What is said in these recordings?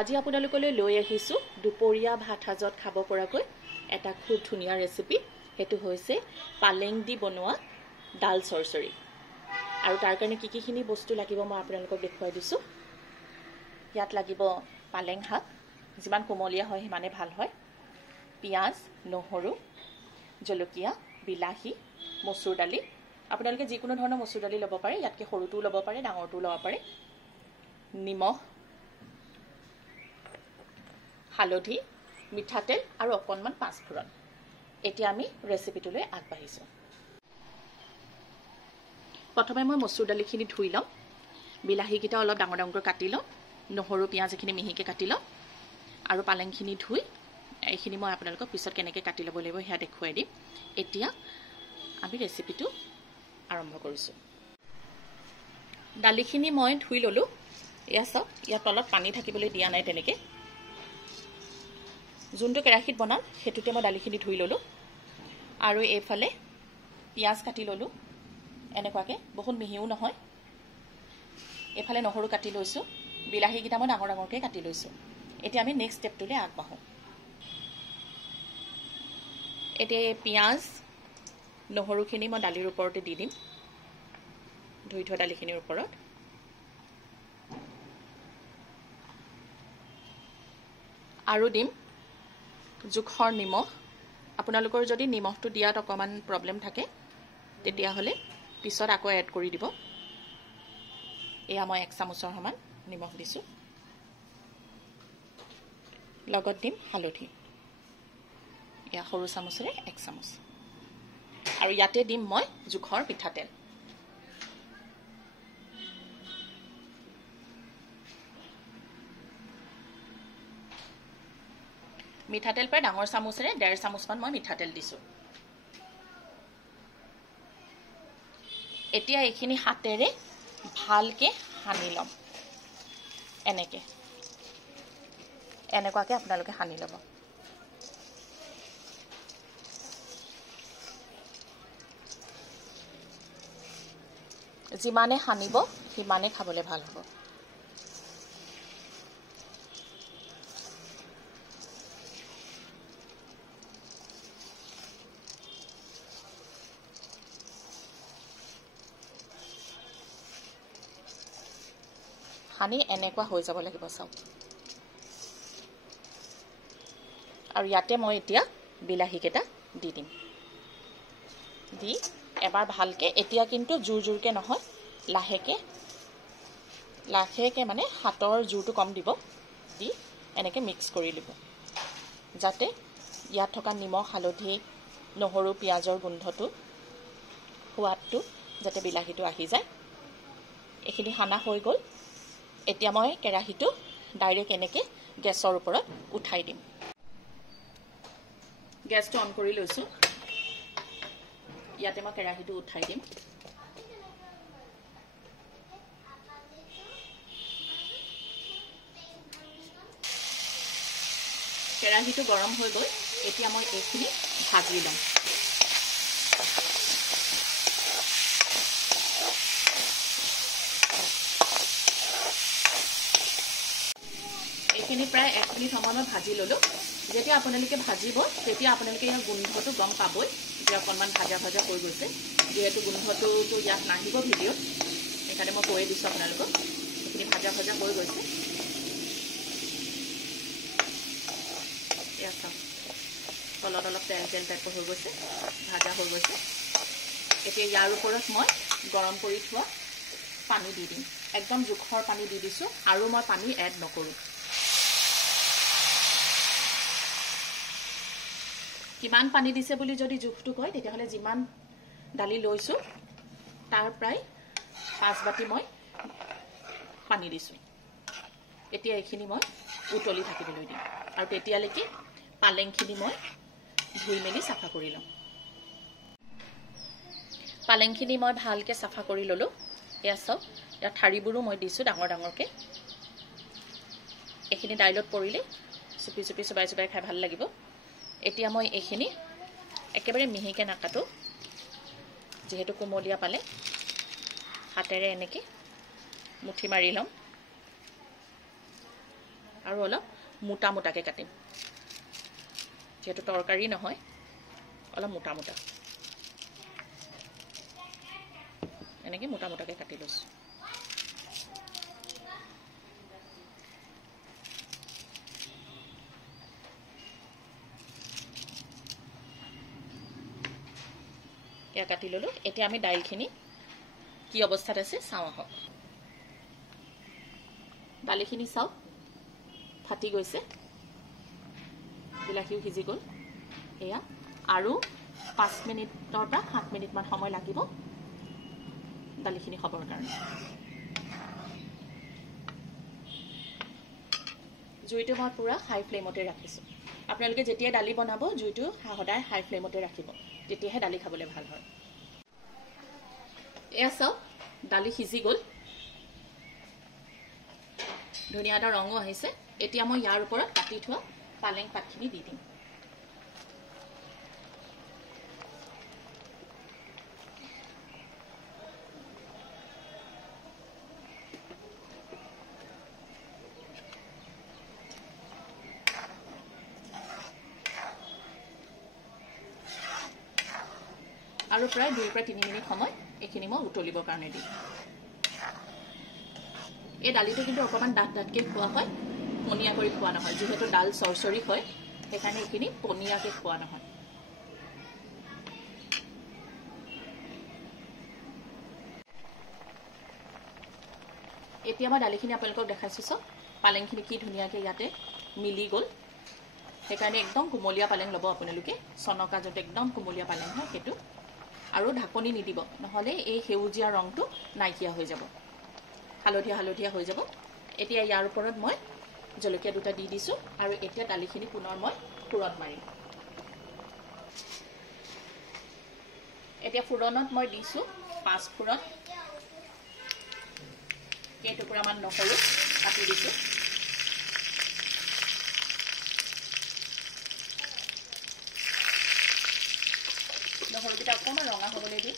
আজি আপোনালোকলৈ লৈ আহিছোঁ দুপৰীয়া ভাত সাজত খাব পৰাকৈ এটা খুব ধুনীয়া ৰেচিপি। সেইটো হৈছে পালেং দি বনোৱা ডাল চৰচৰি। আৰু তাৰ কাৰণে কি বস্তু লাগিব মই আপোনালোকক দেখুৱাই দিছোঁ। ইয়াত লাগিব পালেং শাক, যিমান কোমলীয়া হয় সিমানে ভাল হয়, পিঁয়াজ, নহৰু, জলকীয়া, বিলাহী, মচুৰ দালি। আপোনালোকে যিকোনো ধৰণৰ মচুৰ দালি ল'ব পাৰে, ইয়াতকৈ সৰুটোও ল'ব পাৰে, ডাঙৰটোও ল'ব পাৰে, নিমখ, হালধি, মিঠাতেল আৰু অকণমান পাঁচফোৰণ। এতিয়া আমি ৰেচিপিটোলৈ আগবাঢ়িছোঁ। প্ৰথমে মই মচুৰ দালিখিনি ধুই ল'ম, বিলাহীকেইটা অলপ ডাঙৰ ডাঙৰকৈ কাটি ল'ম, নহৰু পিঁয়াজ এইখিনি মিহিকৈ কাটি ল'ম, আৰু পালেংখিনি ধুই এইখিনি মই আপোনালোকক পিছত কেনেকৈ কাটি ল'ব লাগিব সেয়া দেখুৱাই দিম। এতিয়া আমি ৰেচিপিটো আৰম্ভ কৰিছোঁ। দালিখিনি মই ধুই ল'লোঁ। এয়া চাওক, ইয়াত তলত পানী থাকিবলৈ দিয়া নাই তেনেকৈ। যোনটো কেৰাহীত বনাম সেইটোতে মই দালিখিনি ধুই ল'লোঁ। আৰু এইফালে পিঁয়াজ কাটি ল'লোঁ এনেকুৱাকৈ, বহুত মিহিও নহয়। এইফালে নহৰু কাটি লৈছোঁ, বিলাহীকেইটা মই ডাঙৰ ডাঙৰকৈ কাটি লৈছোঁ। এতিয়া আমি নেক্সট ষ্টেপটোলৈ আগবাঢ়োঁ। এতিয়া এই পিঁয়াজ নহৰুখিনি মই দালিৰ ওপৰতে দি দিম, ধুই থোৱা দালিখিনিৰ ওপৰত। আৰু দিম জোখৰ নিমখ। আপোনালোকৰ যদি নিমখটো দিয়াত অকণমান প্ৰব্লেম থাকে তেতিয়াহ'লে পিছত আকৌ এড কৰি দিব। এয়া মই 1 চামুচৰ সমান নিমখ দিছোঁ। লগত দিম হালধি, এয়া সৰু চামুচেৰে 1 চামুচ। আৰু ইয়াতে দিম মই জোখৰ মিঠাতেল। মিঠাতেল প্ৰায় ডাঙৰ চামুচেৰে 1.5 চামুচমান মই মিঠাতেল দিছোঁ। এতিয়া এইখিনি হাতেৰে ভালকৈ সানি ল'ম। এনেকুৱাকৈ আপোনালোকে সানি ল'ব। যিমানে সানিব সিমানে খাবলৈ ভাল হ'ব। সানি এনেকুৱা হৈ যাব লাগিব চাওক। আৰু ইয়াতে মই এতিয়া বিলাহীকেইটা দি দিম। দি এবাৰ ভালকৈ, এতিয়া কিন্তু জোৰকৈ নহয়, লাহেকৈ মানে হাতৰ জোৰটো কম দিব, দি এনেকৈ মিক্স কৰি দিব, যাতে ইয়াত থকা নিমখ, হালধি, নহৰু, পিঁয়াজৰ গোন্ধটো, সোৱাদটো যাতে বিলাহীটো আহি যায়। এইখিনি সানা হৈ গ'ল। এতিয়া মই কেৰাহীটো ডাইৰেক্ট এনেকৈ গেছৰ ওপৰত উঠাই দিম। গেছটো অন কৰি লৈছোঁ। ইয়াতে মই কেৰাহীটো উঠাই দিম। কেৰাহীটো গৰম হৈ গ'ল। এতিয়া মই এইখিনি ভাজি ল'ম। এইখিনি প্ৰায় 1 মিনিট সময় মই ভাজি ল'লোঁ। যেতিয়া আপোনালোকে ভাজিব তেতিয়া আপোনালোকে ইয়াৰ গোন্ধটো গম পাবই যে অকণমান ভাজা হৈ গৈছে। যিহেতু গোন্ধটোতো ইয়াত নাহিব ভিডিঅ'ত, সেইকাৰণে মই কৈয়ে দিছোঁ আপোনালোকক। এইখিনি ভাজা হৈ গৈছে। এয়া চাওক, তলত অলপ তেল টাইপৰ হৈ গৈছে, ভাজা হৈ গৈছে। এতিয়া ইয়াৰ ওপৰত মই গৰম কৰি থোৱা পানী দি দিম। একদম জোখৰ পানী দি দিছোঁ, আৰু মই পানী এড নকৰোঁ। কিমান পানী দিছে বুলি যদি জোখটো কয় তেতিয়াহ'লে যিমান দালি লৈছোঁ তাৰ প্ৰায় 5 বাতি মই পানী দিছোঁ। এতিয়া এইখিনি মই উতলি থাকিবলৈ দিম, আৰু তেতিয়ালৈকে পালেংখিনি মই ধুই মেলি চাফা কৰি ল'ম। পালেংখিনি মই ভালকৈ চাফা কৰি ল'লোঁ। এয়া চাওক, ইয়াত ঠাৰিবোৰো মই দিছোঁ ডাঙৰ ডাঙৰকৈ। এইখিনি দাইলত পৰিলে চুবাই খাই ভাল লাগিব। এতিয়া মই এইখিনি একেবাৰে মিহিকৈ নাকাটোঁ, যিহেতু কোমলীয়া পালে হাতেৰে এনেকৈ মুঠি মাৰি ল'ম। আৰু অলপ মোটা মোটাকৈ কাটিম যিহেতু তৰকাৰী নহয় অলপ মোটা মোটা এনেকৈ মোটা মোটাকৈ কাটি লৈছোঁ এয়া কাটি ল'লোঁ এতিয়া আমি দাইলখিনি কি অৱস্থাত আছে চাওঁ আহক দালিখিনি চাওক ফাটি গৈছে বিলাহীও সিজি গ'ল এয়া আৰু 5 মিনিটৰ পৰা 7 মিনিটমান সময় লাগিব দালিখিনি হ'বৰ কাৰণে জুইটো মই পুৰা হাই ফ্লেমতে ৰাখিছোঁ আপোনালোকে যেতিয়া দালি বনাব জুইটো সদায় হাই ফ্লেমতে ৰাখিব তেতিয়াহে দালি খাবলৈ ভাল হয় এয়া চাওক দালি সিজি গ'ল ধুনীয়া এটা ৰঙো আহিছে এতিয়া মই ইয়াৰ ওপৰত কাটি থোৱা পালেং পাতখিনি দি দিম আৰু প্ৰায় 2 পৰা 3 মিনিট সময় এইখিনি মই উতলিবৰ কাৰণে দিম এই দালিটো কিন্তু অকণমান ডাঠকে খোৱা হয় পনীয়া কৰি খোৱা নহয় যিহেতু ডাল চৰচৰি হয় সেইকাৰণে এইখিনি পনীয়াকৈ খোৱা নহয় এতিয়া মই দালিখিনি আপোনালোকক দেখাইছোঁ চাওক পালেংখিনি কি ধুনীয়াকৈ ইয়াতে মিলি গ'ল সেইকাৰণে একদম কোমলীয়া পালেং ল'ব আপোনালোকে চনকা য'ত একদম কোমলীয়া পালেং হয় সেইটো আৰু ঢাকনি নিদিব নহ'লে এই সেউজীয়া ৰংটো নাইকিয়া হৈ যাব হালধীয়া হালধীয়া হৈ যাব এতিয়া ইয়াৰ ওপৰত মই জলকীয়া দুটা দি দিছোঁ আৰু এতিয়া দালিখিনি পুনৰ মই ফুৰণ মাৰিম এতিয়া ফুৰণত মই দিছোঁ 5 ফুৰণ কেইটুকুৰামান নহৰু কাটি দিছোঁ নহৰুকেইটা অকণমান ৰঙা হ'বলৈ দিম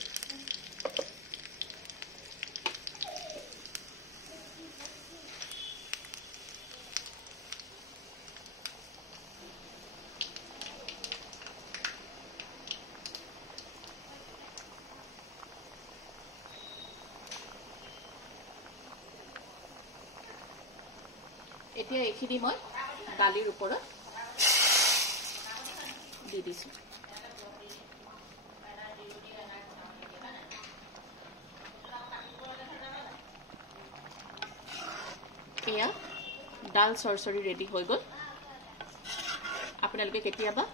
এতিয়া এইখিনি মই দালিৰ ওপৰত দি দিছোঁ এয়া ডাল চৰচৰি ৰেডি হৈ গ'ল আপোনালোকে কেতিয়াবা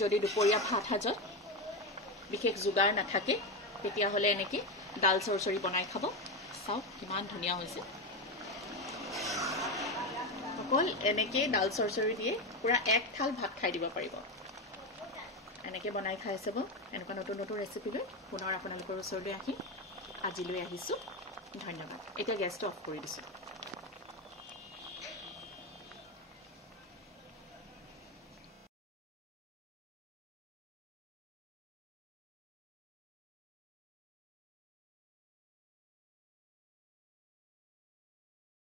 যদি দুপৰীয়া ভাত সাজত বিশেষ যোগাৰ নাথাকে তেতিয়াহ'লে এনেকৈ ডাল চৰচৰি বনাই খাব চাওক কিমান ধুনীয়া হৈছে অকল এনেকৈ ডাল চৰচৰি দিয়ে পুৰা এক থাল ভাত খাই দিব পাৰিব এনেকৈ বনাই খাই চাব এনেকুৱা নতুন নতুন ৰেচিপি লৈ পুনৰ আপোনালোকৰ ওচৰলৈ আহি আজিলৈ আহিছোঁ ধন্যবাদ এতিয়া গেছটো অফ কৰি দিছোঁ